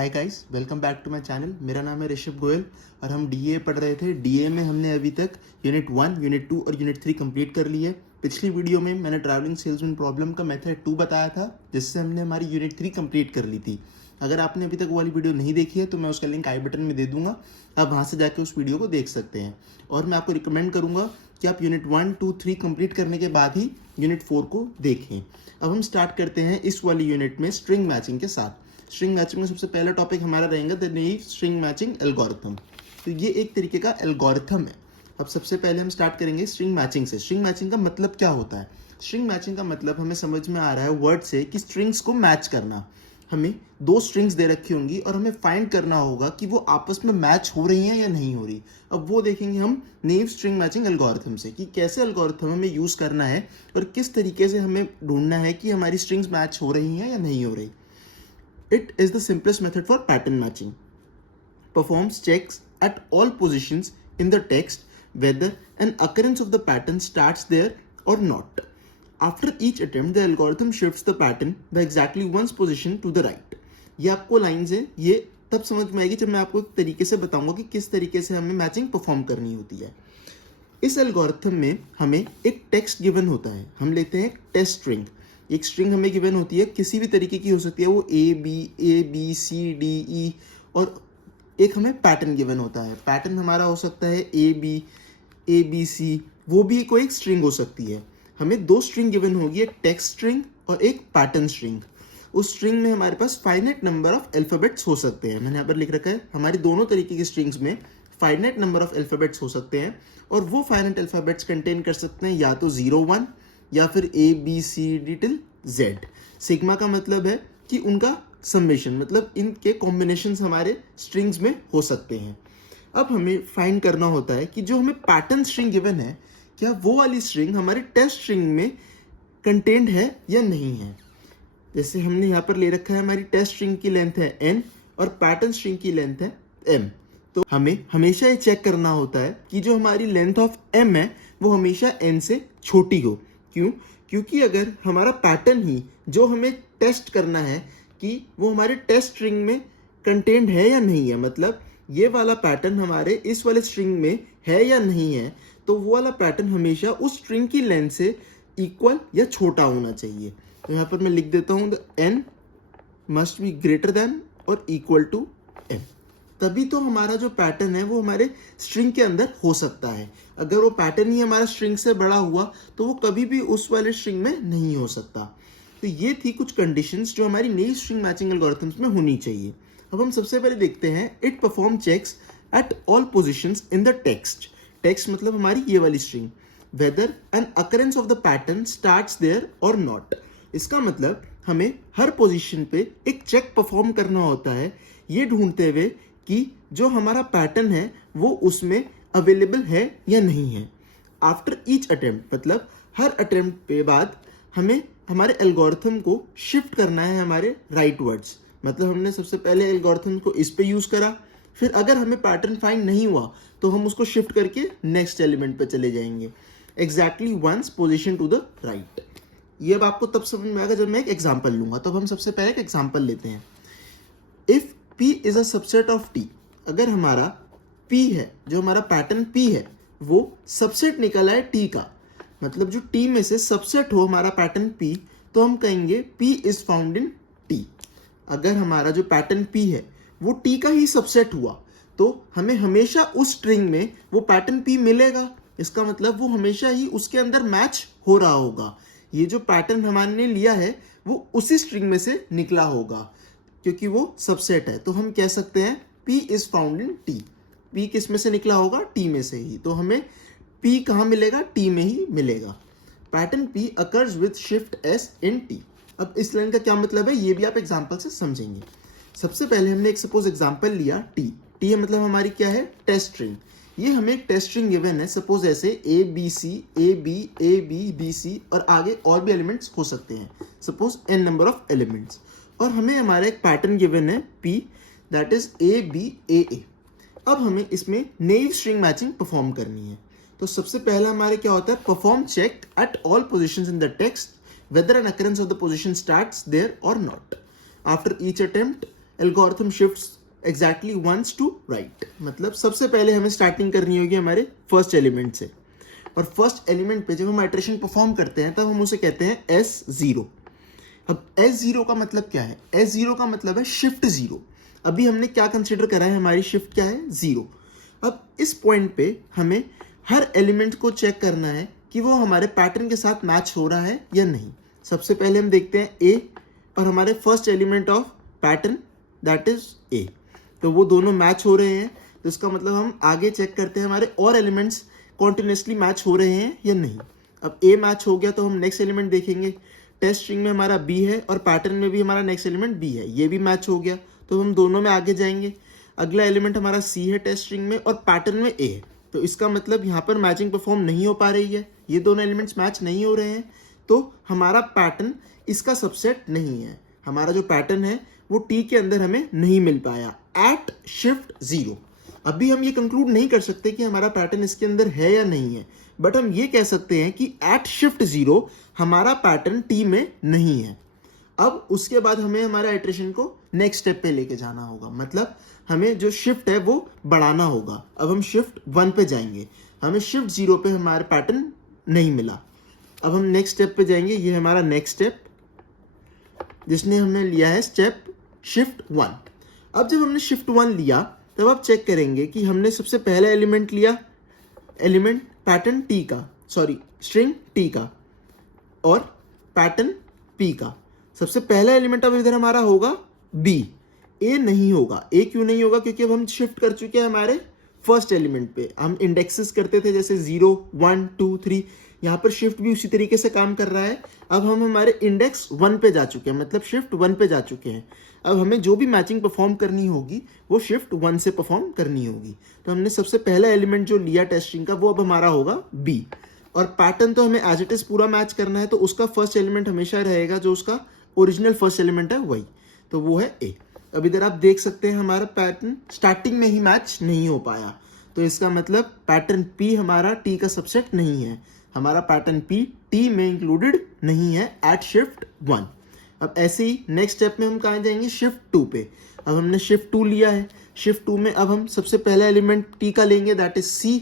Hi guys, welcome back to my channel. मेरा नाम है ऋषभ गोयल और हम डीए पढ़ रहे थे। डीए में हमने अभी तक यूनिट 1, यूनिट 2 और यूनिट 3 कंप्लीट कर ली है। पिछली वीडियो में मैंने ट्रैवलिंग सेल्समैन प्रॉब्लम का मेथड 2 बताया था, जिससे हमने हमारी यूनिट 3 कंप्लीट कर ली थी। अगर आपने अभी तक वो वाली वीडियो नहीं देखी है तो मैं उसका लिंक आई बटन में दे दूंगा, आप वहाँ से जाकर उस वीडियो को देख सकते हैं। और मैं आपको रिकमेंड करूँगा कि आप यूनिट 1, 2, 3 कंप्लीट करने के बाद ही यूनिट 4 को देखें। अब हम स्टार्ट करते हैं इस वाली यूनिट में स्ट्रिंग मैचिंग के साथ। स्ट्रिंग मैचिंग में सबसे पहला टॉपिक हमारा रहेगा the naive string matching algorithm. तो ये एक तरीके का एल्गोरिथम है। अब सबसे पहले हम स्टार्ट करेंगे स्ट्रिंग मैचिंग से। स्ट्रिंग मैचिंग का मतलब क्या होता है? स्ट्रिंग मैचिंग का मतलब हमें समझ में आ रहा है वर्ड से कि स्ट्रिंग्स को मैच करना। हमें दो स्ट्रिंग्स दे रखी होंगी और हमें फाइंड करना होगा कि वो आपस में मैच हो रही हैं या नहीं हो रही। अब वो देखेंगे हम नेव स्ट्रिंग मैचिंग एल्गोरिथम से कि कैसे एल्गोरिथम हमें यूज़ करना है और किस तरीके से हमें ढूंढना है कि हमारी स्ट्रिंग्स मैच हो रही हैं या नहीं हो रही। It is the simplest method for pattern matching. Performs checks at all positions in the text whether an occurrence of the pattern starts there or not. After each attempt, the algorithm shifts the pattern by exactly one's position to the right. ये आपको lines है, ये तब समझ में आएगी जब मैं आपको एक तरीके से बताऊंगा कि किस तरीके से हमें मैचिंग परफॉर्म करनी होती है। इस एल्गोरिथम में हमें एक टेक्स्ट गिवन होता है। हम लेते हैं टेस्ट स्ट्रिंग। एक स्ट्रिंग हमें गिवन होती है, किसी भी तरीके की हो सकती है, वो ए बी सी डी ई, और एक हमें पैटर्न गिवन होता है। पैटर्न हमारा हो सकता है ए बी सी, वो भी कोई एक स्ट्रिंग हो सकती है। हमें दो स्ट्रिंग गिवन होगी, एक टेक्स्ट स्ट्रिंग और एक पैटर्न स्ट्रिंग। उस स्ट्रिंग में हमारे पास फाइनाइट नंबर ऑफ अल्फाबेट्स हो सकते हैं। मैंने यहाँ पर लिख रखा है हमारी दोनों तरीके की स्ट्रिंग्स में फाइनाइट नंबर ऑफ अल्फाबेट्स हो सकते हैं, और वो फाइनाइट अल्फाबेट्स कंटेन कर सकते हैं या तो 0, 1 या फिर A B C D till Z. Sigma का मतलब है कि उनका समेशन, मतलब इनके कॉम्बिनेशंस हमारे स्ट्रिंग्स में हो सकते हैं। अब हमें फाइंड करना होता है कि जो हमें पैटर्न स्ट्रिंग गिवन है, क्या वो वाली स्ट्रिंग हमारे टेस्ट स्ट्रिंग में कंटेंट है या नहीं है। जैसे हमने यहाँ पर ले रखा है, हमारी टेस्ट स्ट्रिंग की लेंथ है n और पैटर्न स्ट्रिंग की लेंथ है m। तो हमें हमेशा ये चेक करना होता है कि जो हमारी लेंथ ऑफ m है वो हमेशा n से छोटी हो। क्यों? क्योंकि अगर हमारा पैटर्न ही जो हमें टेस्ट करना है कि वो हमारे टेस्ट स्ट्रिंग में कंटेंट है या नहीं है, मतलब ये वाला पैटर्न हमारे इस वाले स्ट्रिंग में है या नहीं है, तो वो वाला पैटर्न हमेशा उस स्ट्रिंग की लेंथ से इक्वल या छोटा होना चाहिए। तो यहाँ पर मैं लिख देता हूँ the n must be greater than और इक्वल टू m। तभी तो हमारा जो पैटर्न है वो हमारे स्ट्रिंग के अंदर हो सकता है। अगर वो पैटर्न ही हमारा स्ट्रिंग से बड़ा हुआ तो वो कभी भी उस वाले स्ट्रिंग में नहीं हो सकता। तो ये थी कुछ कंडीशंस जो हमारी नई स्ट्रिंग मैचिंग एल्गोरिथम्स में होनी चाहिए। अब हम सबसे पहले देखते हैं it perform checks at all positions in the text. Text मतलब हमारी ये वाली string, whether an occurrence of the pattern starts there और नॉट। इसका मतलब हमें हर पोजीशन पे एक चेक परफॉर्म करना होता है, ये ढूंढते हुए कि जो हमारा पैटर्न है वो उसमें अवेलेबल है या नहीं है। आफ्टर ईच अटेम्प्ट मतलब हर अटेम्प्ट पे बाद हमें हमारे एल्गोरिथम को शिफ्ट करना है हमारे राइट वर्ड्स। मतलब हमने सबसे पहले एल्गोरिथम को इस पे यूज़ करा, फिर अगर हमें पैटर्न फाइंड नहीं हुआ तो हम उसको शिफ्ट करके नेक्स्ट एलिमेंट पे चले जाएंगे, exactly once position to the right. ये अब आपको तब समझ में आएगा जब मैं एक एग्जाम्पल लूंगा। तो हम सबसे पहले एक एग्जाम्पल लेते हैं। If P is a subset of T, अगर हमारा P है, जो हमारा पैटर्न P है, वो सबसेट निकला है T का, मतलब जो T में से सबसेट हो हमारा पैटर्न P, तो हम कहेंगे P is found in T। अगर हमारा जो पैटर्न P है वो T का ही सबसेट हुआ तो हमें हमेशा उस स्ट्रिंग में वो पैटर्न P मिलेगा। इसका मतलब वो हमेशा ही उसके अंदर मैच हो रहा होगा। ये जो पैटर्न हमने लिया है वो उसी स्ट्रिंग में से निकला होगा क्योंकि वो सबसेट है। तो हम कह सकते हैं P is found in T। P किस में से निकला होगा? T में से ही। तो हमें P कहाँ मिलेगा? T में ही मिलेगा। Pattern P occurs with shift S in T। अब इस लाइन का क्या मतलब है ये भी आप एग्जाम्पल से समझेंगे। सबसे पहले हमने एक सपोज एग्जाम्पल लिया T मतलब हमारी क्या है? Test string. ये हमें एक टेस्ट स्ट्रिंग गिवन है, सपोज ऐसे ए बी बी सी और आगे और भी एलिमेंट्स हो सकते हैं, suppose n number of elements. और हमें हमारा एक पैटर्न गिवन है P that is A B A. अब हमें इसमें नेव स्ट्रिंग मैचिंग परफॉर्म करनी है। तो सबसे पहला हमारे क्या होता है? Perform check at all positions in the text whether an occurrence of the position starts there or not. After each attempt, algorithm shifts exactly once to right, मतलब सबसे पहले हमें स्टार्टिंग करनी होगी हमारे फर्स्ट एलिमेंट से, और फर्स्ट एलिमेंट पे जब हम आइट्रेशन परफॉर्म करते हैं तब हम उसे कहते हैं S0। अब S0 का मतलब क्या है? S0 का मतलब है शिफ्ट 0। अभी हमने क्या कंसिडर करा है, हमारी शिफ्ट क्या है? 0। अब इस पॉइंट पे हमें हर एलिमेंट को चेक करना है कि वो हमारे पैटर्न के साथ मैच हो रहा है या नहीं। सबसे पहले हम देखते हैं A और हमारे first element of pattern that is A, तो वो दोनों मैच हो रहे हैं, तो इसका मतलब हम आगे चेक करते हैं हमारे और एलिमेंट्स कॉन्टिन्यूसली मैच हो रहे हैं या नहीं। अब A मैच हो गया तो हम नेक्स्ट एलिमेंट देखेंगे। टेस्ट स्ट्रिंग में हमारा B है और पैटर्न में भी हमारा नेक्स्ट एलिमेंट B है, ये भी मैच हो गया तो हम दोनों में आगे जाएंगे। अगला एलिमेंट हमारा C है टेस्ट स्ट्रिंग में और पैटर्न में A है, तो इसका मतलब यहाँ पर मैचिंग परफॉर्म नहीं हो पा रही है, ये दोनों एलिमेंट्स मैच नहीं हो रहे हैं, तो हमारा पैटर्न इसका सबसेट नहीं है। हमारा जो पैटर्न है वो T के अंदर हमें नहीं मिल पाया एट शिफ्ट 0। अभी हम ये कंक्लूड नहीं कर सकते कि हमारा पैटर्न इसके अंदर है या नहीं है, बट हम ये कह सकते हैं कि एट शिफ्ट 0 हमारा पैटर्न T में नहीं है। अब उसके बाद हमें हमारा आइट्रेशन को नेक्स्ट स्टेप पे लेके जाना होगा, मतलब हमें जो शिफ्ट है वो बढ़ाना होगा। अब हम शिफ्ट 1 पे जाएंगे, हमें शिफ्ट 0 पे हमारा पैटर्न नहीं मिला। अब हम नेक्स्ट स्टेप पे जाएंगे, ये हमारा नेक्स्ट स्टेप जिसने हमने लिया है स्टेप शिफ्ट 1। अब जब हमने शिफ्ट 1 लिया तब आप चेक करेंगे कि हमने सबसे पहला एलिमेंट लिया, एलिमेंट पैटर्न T का, सॉरी स्ट्रिंग T का और पैटर्न P का। सबसे पहला एलिमेंट अब इधर हमारा होगा B, A नहीं होगा। A क्यों नहीं होगा? क्योंकि अब हम शिफ्ट कर चुके हैं हमारे फर्स्ट एलिमेंट पे। हम इंडेक्सेस करते थे जैसे 0, 1, 2, 3, यहाँ पर शिफ्ट भी उसी तरीके से काम कर रहा है। अब हम हमारे इंडेक्स 1 पे जा चुके हैं, मतलब शिफ्ट 1 पे जा चुके हैं। अब हमें जो भी मैचिंग परफॉर्म करनी होगी वो शिफ्ट 1 से परफॉर्म करनी होगी। तो हमने सबसे पहला एलिमेंट जो लिया टेस्टिंग का वो अब हमारा होगा B, और पैटर्न तो हमें एज इट इज पूरा मैच करना है, तो उसका फर्स्ट एलिमेंट हमेशा रहेगा जो उसका ओरिजिनल फर्स्ट एलिमेंट है वही, तो वो है A। अब इधर आप देख सकते हैं हमारा पैटर्न स्टार्टिंग में ही मैच नहीं हो पाया, तो इसका मतलब पैटर्न P हमारा T का सबसेट नहीं है। हमारा पैटर्न P T में इंक्लूडेड नहीं है एट शिफ्ट 1। अब ऐसे ही नेक्स्ट स्टेप में हम कहाँ जाएंगे? शिफ्ट 2 पे। अब हमने शिफ्ट 2 लिया है, शिफ्ट 2 में अब हम सबसे पहला एलिमेंट T का लेंगे दैट इज C,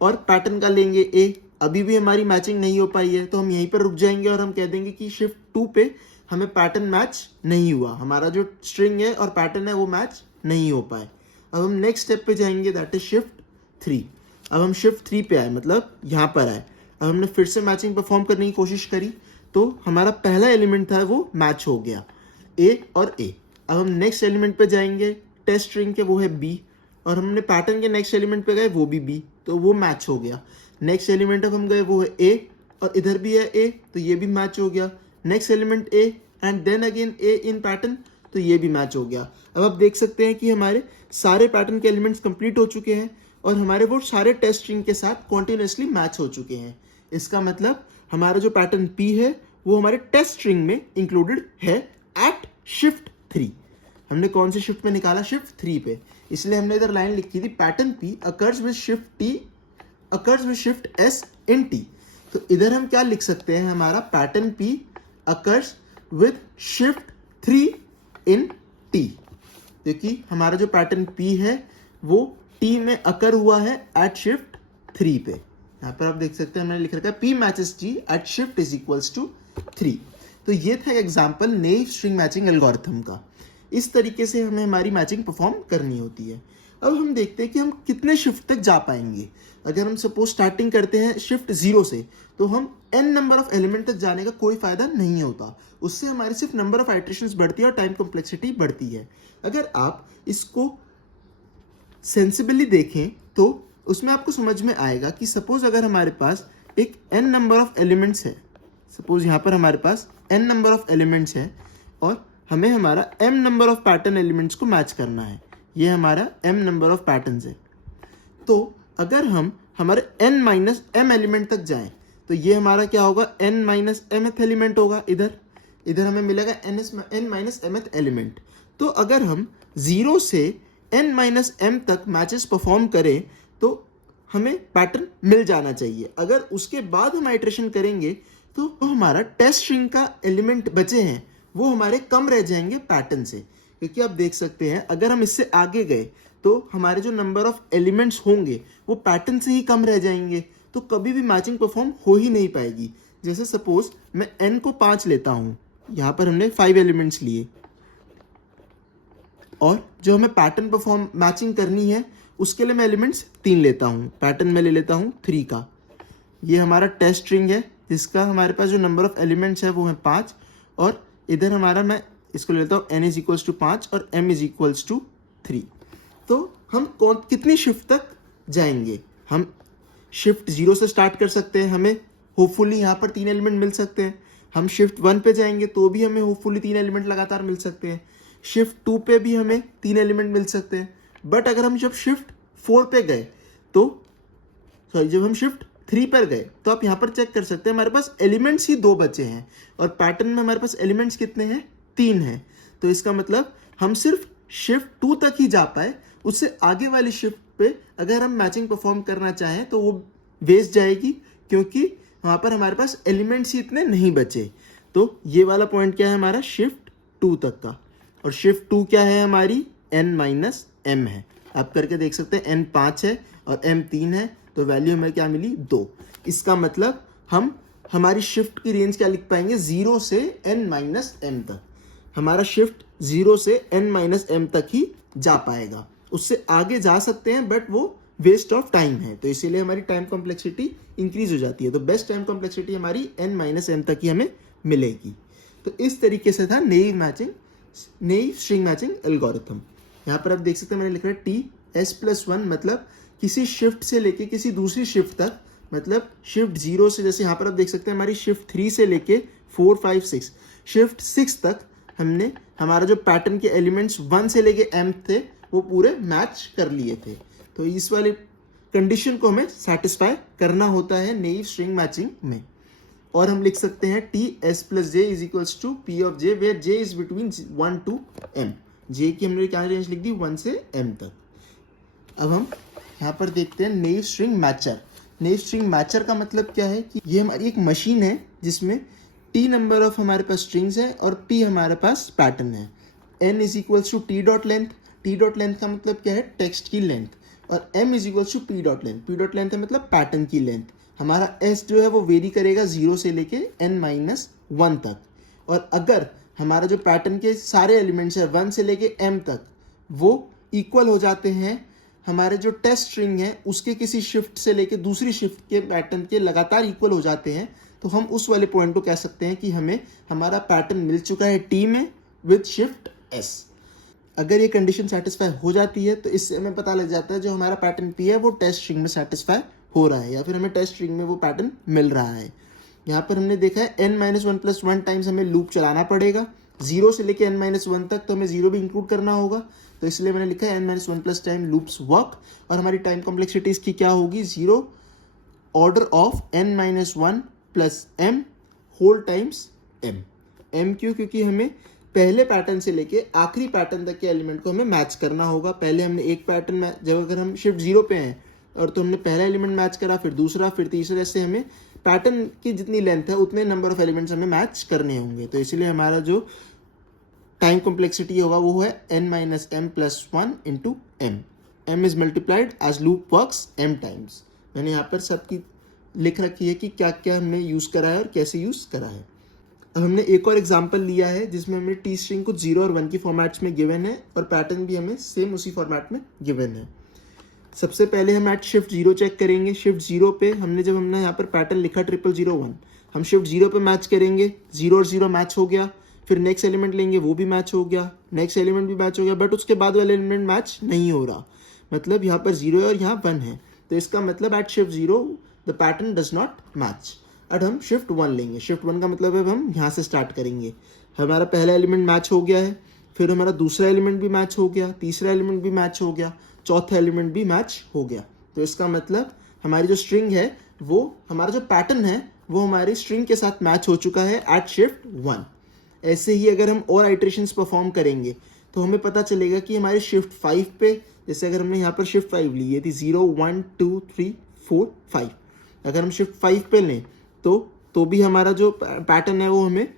और पैटर्न का लेंगे A। अभी भी हमारी मैचिंग नहीं हो पाई है, तो हम यहीं पर रुक जाएंगे और हम कह देंगे कि शिफ्ट 2 पे हमें पैटर्न मैच नहीं हुआ, हमारा जो स्ट्रिंग है और पैटर्न है वो मैच नहीं हो पाए। अब हम नेक्स्ट स्टेप पे जाएंगे दैट इज शिफ्ट 3। अब हम शिफ्ट 3 पे आए, मतलब यहाँ पर आए। अब हमने फिर से मैचिंग परफॉर्म करने की कोशिश करी, तो हमारा पहला एलिमेंट था वो मैच हो गया, A और A। अब हम नेक्स्ट एलिमेंट पे जाएंगे टेस्ट स्ट्रिंग के, वो है B, और हमने पैटर्न के नेक्स्ट एलिमेंट पे गए वो भी B, तो वो मैच हो गया। नेक्स्ट एलिमेंट अब हम गए वो है A, और इधर भी है A, तो ये भी मैच हो गया। Next element A and then again A in pattern, तो ये भी मैच हो गया। अब आप देख सकते हैं कि हमारे सारे पैटर्न के एलिमेंट्स कंप्लीट हो चुके हैं और हमारे वो सारे टेस्ट स्ट्रिंग के साथ कॉन्टिन्यूसली मैच हो चुके हैं। इसका मतलब हमारा जो पैटर्न P है वो हमारे टेस्ट स्ट्रिंग में इंक्लूडेड है एट शिफ्ट 3। हमने कौन से शिफ्ट में निकाला? शिफ्ट 3 पे, इसलिए हमने इधर लाइन लिखी थी pattern P occurs with shift T occurs with shift S in T। तो इधर हम क्या लिख सकते हैं? हमारा pattern P occurs with shift 3 in T, क्योंकि हमारा जो पैटर्न P है वो T में अकर हुआ है एट शिफ्ट 3 पे। यहाँ पर आप देख सकते हैं मैंने लिख रखा है P matches T at shift is equals to 3। तो ये था example naive string matching algorithm का। इस तरीके से हमें हमारी मैचिंग परफॉर्म करनी होती है। अब हम देखते हैं कि हम कितने शिफ्ट तक जा पाएंगे। अगर हम सपोज स्टार्टिंग करते हैं शिफ्ट 0 से, तो हम n नंबर ऑफ एलिमेंट तक जाने का कोई फायदा नहीं होता, उससे हमारी सिर्फ नंबर ऑफ आइट्रेशंस बढ़ती है और टाइम कॉम्प्लेक्सिटी बढ़ती है। अगर आप इसको सेंसिबली देखें तो उसमें आपको समझ में आएगा कि सपोज अगर हमारे पास एक n नंबर ऑफ एलिमेंट्स है, सपोज यहाँ पर हमारे पास n नंबर ऑफ एलिमेंट्स है और हमें हमारा m number of pattern elements को मैच करना है, ये हमारा m नंबर ऑफ पैटर्न्स है। तो अगर हम हमारे n माइनस m एलिमेंट तक जाएं तो ये हमारा क्या होगा? n माइनस mth एलिमेंट होगा। इधर हमें मिलेगा n माइनस mth एलिमेंट। तो अगर हम 0 से n माइनस m तक मैचेस परफॉर्म करें तो हमें पैटर्न मिल जाना चाहिए। अगर उसके बाद हम आइट्रेशन करेंगे तो हमारा टेस्ट स्ट्रिंग का एलिमेंट बचे हैं वो हमारे कम रह जाएंगे पैटर्न से, क्योंकि आप देख सकते हैं अगर हम इससे आगे गए तो हमारे जो नंबर ऑफ एलिमेंट्स होंगे वो पैटर्न से ही कम रह जाएंगे, तो कभी भी मैचिंग परफॉर्म हो ही नहीं पाएगी। जैसे सपोज मैं n को 5 लेता हूँ, यहाँ पर हमने 5 एलिमेंट्स लिए, और जो हमें पैटर्न परफॉर्म मैचिंग करनी है उसके लिए मैं एलिमेंट्स 3 लेता हूँ, पैटर्न में ले लेता हूँ 3 का। ये हमारा टेस्ट स्ट्रिंग है जिसका हमारे पास जो नंबर ऑफ एलिमेंट्स है वो है 5, और इधर हमारा मैं इसको ले लेता हूँ n इज इक्वल्स टू 5 और m इज इक्वल्स टू 3। तो हम कितनी शिफ्ट तक जाएंगे? हम शिफ्ट 0 से स्टार्ट कर सकते हैं, हमें होपफुली यहाँ पर 3 एलिमेंट मिल सकते हैं। हम शिफ्ट 1 पे जाएंगे तो भी हमें होपफुली 3 एलिमेंट लगातार मिल सकते हैं। शिफ्ट 2 पे भी हमें 3 एलिमेंट मिल सकते हैं। बट अगर हम जब शिफ्ट 4 पे गए तो जब हम शिफ्ट 3 पर गए तो आप यहाँ पर चेक कर सकते हैं हमारे पास एलिमेंट्स ही 2 बचे हैं, और पैटर्न में हमारे पास एलिमेंट्स कितने हैं? 3 हैं। तो इसका मतलब हम सिर्फ शिफ्ट 2 तक ही जा पाए, उससे आगे वाली शिफ्ट पे अगर हम मैचिंग परफॉर्म करना चाहें तो वो वेस्ट जाएगी, क्योंकि वहाँ पर हमारे पास एलिमेंट्स ही इतने नहीं बचे। तो ये वाला पॉइंट क्या है हमारा? शिफ्ट 2 तक का। और शिफ्ट 2 क्या है हमारी? n-m है। आप करके देख सकते हैं n 5 है और m 3 है, तो वैल्यू हमें क्या मिली? 2। इसका मतलब हम हमारी शिफ्ट की रेंज क्या लिख पाएंगे? 0 से n-m तक। हमारा शिफ्ट 0 से n-m तक ही जा पाएगा, उससे आगे जा सकते हैं बट वो वेस्ट ऑफ टाइम है, तो इसीलिए हमारी टाइम कॉम्प्लेक्सिटी इंक्रीज हो जाती है। तो बेस्ट टाइम कॉम्प्लेक्सिटी हमारी n-m तक ही हमें मिलेगी। तो इस तरीके से था नेइव स्ट्रिंग मैचिंग एल्गोरिथम। यहाँ पर आप देख सकते हैं मैंने लिखा है TS+1, मतलब किसी शिफ्ट से लेके किसी दूसरी शिफ्ट तक, मतलब शिफ्ट 0 से, जैसे यहाँ पर आप देख सकते हैं हमारी शिफ्ट 3 से लेके 4, 5, 6, शिफ्ट 6 तक हमने हमारा जो पैटर्न के एलिमेंट्स 1 से लेके m थे वो पूरे मैच कर लिए थे। तो इस वाले कंडीशन को हमें सेटिस्फाई करना होता है नेइव स्ट्रिंग मैचिंग में। और हम लिख सकते हैं TS+J is equals to P of J where J is between 1 to m। J की हमने क्या रेंज लिख दी? 1 से m तक। अब हम यहाँ पर देखते हैं naive string mature. Naive string mature का मतलब क्या है कि ये हमारी एक मशीन है जिसमें T नंबर ऑफ हमारे पास स्ट्रिंग्स है और P हमारे पास पैटर्न है। N is equals to T dot length. T dot length का मतलब क्या है? टेक्स्ट की लेंथ। और M is equals to P dot length. P dot length है मतलब पैटर्न की लेंथ। हमारा S जो है वो वेरी करेगा 0 से लेके n-1 तक। और अगर हमारा जो पैटर्न के सारे एलिमेंट्स है 1 से लेके m तक वो इक्वल हो जाते हैं हमारे जो टेस्ट स्ट्रिंग है उसके किसी शिफ्ट से लेके दूसरी शिफ्ट के पैटर्न के लगातार इक्वल हो जाते हैं, तो हम उस वाले पॉइंट को कह सकते हैं कि हमें हमारा पैटर्न मिल चुका है T में विद शिफ्ट S। अगर ये कंडीशन सेटिस्फाई हो जाती है तो इससे हमें पता लग जाता है जो हमारा पैटर्न P है वो टेस्ट स्ट्रिंग में सेटिस्फाई हो रहा है, या फिर हमें टेस्ट स्ट्रिंग में वो पैटर्न मिल रहा है। यहाँ पर हमने देखा है n-1+1 टाइम्स हमें लूप चलाना पड़ेगा, 0 से लेके n-1 तक, तो हमें 0 भी इंक्लूड करना होगा। तो इसलिए मैंने लिखा है n-1+ टाइम लूप्स वर्क, और हमारी टाइम कॉम्प्लेक्सिटी इसकी क्या होगी? 0 order of n-1 plus m whole times m क्यों? क्योंकि हमें पहले पैटर्न से लेके आखिरी पैटर्न तक के एलिमेंट को हमें मैच करना होगा। पहले हमने एक पैटर्न जब अगर हम शिफ्ट 0 पे हैं और तो हमने पहला एलिमेंट मैच करा, फिर दूसरा, फिर तीसरा, ऐसे हमें पैटर्न की जितनी लेंथ है उतने नंबर ऑफ एलिमेंट्स हमें मैच करने होंगे। तो इसीलिए हमारा जो टाइम कॉम्प्लेक्सिटी होगा वो है n-m+1 into m। m is multiplied as loop works m times. मैंने यहाँ पर सबकी लिख रखी है कि क्या क्या हमने यूज़ करा है और कैसे यूज़ करा है। अब हमने एक और एग्जांपल लिया है जिसमें हमें टी स्ट्रिंग को 0 और 1 की फॉर्मेट्स में गिवन है और पैटर्न भी हमें सेम उसी फॉर्मेट में गिवन है। सबसे पहले हम एट शिफ्ट 0 चेक करेंगे। शिफ्ट 0 पे हमने यहाँ पर पैटर्न लिखा 0001, हम शिफ्ट 0 पे मैच करेंगे, 0 और 0 मैच हो गया, फिर नेक्स्ट एलिमेंट लेंगे वो भी मैच हो गया, नेक्स्ट एलिमेंट भी मैच हो गया, बट उसके बाद वाले एलिमेंट मैच नहीं हो रहा, मतलब यहाँ पर 0 है और यहाँ 1 है, तो इसका मतलब at shift 0 the pattern does not match. अब हम शिफ्ट 1 लेंगे। शिफ्ट 1 का मतलब है हम यहाँ से स्टार्ट करेंगे। हमारा पहला एलिमेंट मैच हो गया है, फिर हमारा दूसरा एलिमेंट भी मैच हो गया, तीसरा एलिमेंट भी मैच हो गया, चौथा एलिमेंट भी मैच हो गया। तो इसका मतलब हमारी जो स्ट्रिंग है वो, हमारा जो पैटर्न है वो हमारी स्ट्रिंग के साथ मैच हो चुका है एट शिफ्ट 1। ऐसे ही अगर हम और आइट्रेशंस परफॉर्म करेंगे तो हमें पता चलेगा कि हमारे शिफ्ट 5 पे, जैसे अगर हमने यहाँ पर शिफ्ट 5 ली है थी 0 1 2 3 4 5, अगर हम शिफ्ट 5 पे लें तो भी हमारा जो पैटर्न है वो हमें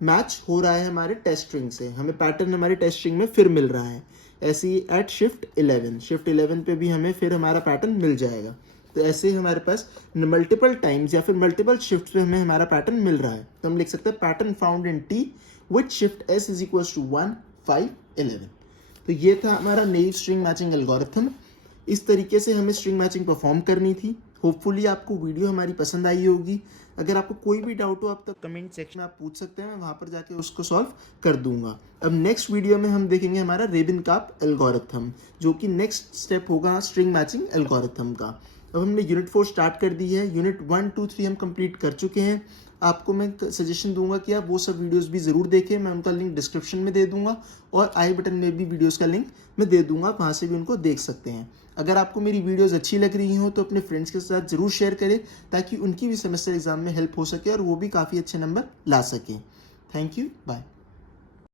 मैच हो रहा है हमारे टेस्ट स्ट्रिंग से, हमें पैटर्न हमारे टेस्ट स्ट्रिंग में फिर मिल रहा है। ऐसे ही एट शिफ्ट 11 पे भी हमें फिर हमारा पैटर्न मिल जाएगा। तो ऐसे ही हमारे पास मल्टीपल टाइम्स या फिर मल्टीपल शिफ्ट पे हमें हमारा पैटर्न मिल रहा है। तो हम लिख सकते हैं pattern found in T which shift S is equal to 1 5 11। तो ये था हमारा नेव स्ट्रिंग मैचिंग एल्गोरिथम। इस तरीके से हमें स्ट्रिंग मैचिंग परफॉर्म करनी थी। होपफुली आपको वीडियो हमारी पसंद आई होगी। अगर आपको कोई भी डाउट हो आप तब कमेंट सेक्शन में आप पूछ सकते हैं, मैं वहाँ पर जाके उसको सॉल्व कर दूंगा। अब नेक्स्ट वीडियो में हम देखेंगे हमारा रेबिनकाप एल्गोरिथम, जो कि नेक्स्ट स्टेप होगा स्ट्रिंग मैचिंग एल्गोरिथम का। अब हमने यूनिट 4 स्टार्ट कर दी है, यूनिट 1 2 3 हम कंप्लीट कर चुके हैं। आपको मैं सजेशन दूंगा कि आप वो सब वीडियोस भी ज़रूर देखें, मैं उनका लिंक डिस्क्रिप्शन में दे दूंगा और आई बटन में भी वीडियोस का लिंक मैं दे दूंगा, आप वहाँ से भी उनको देख सकते हैं। अगर आपको मेरी वीडियोस अच्छी लग रही हो तो अपने फ्रेंड्स के साथ ज़रूर शेयर करें, ताकि उनकी भी सेमेस्टर एग्जाम में हेल्प हो सके और वो भी काफ़ी अच्छे नंबर ला सकें। Thank you, bye.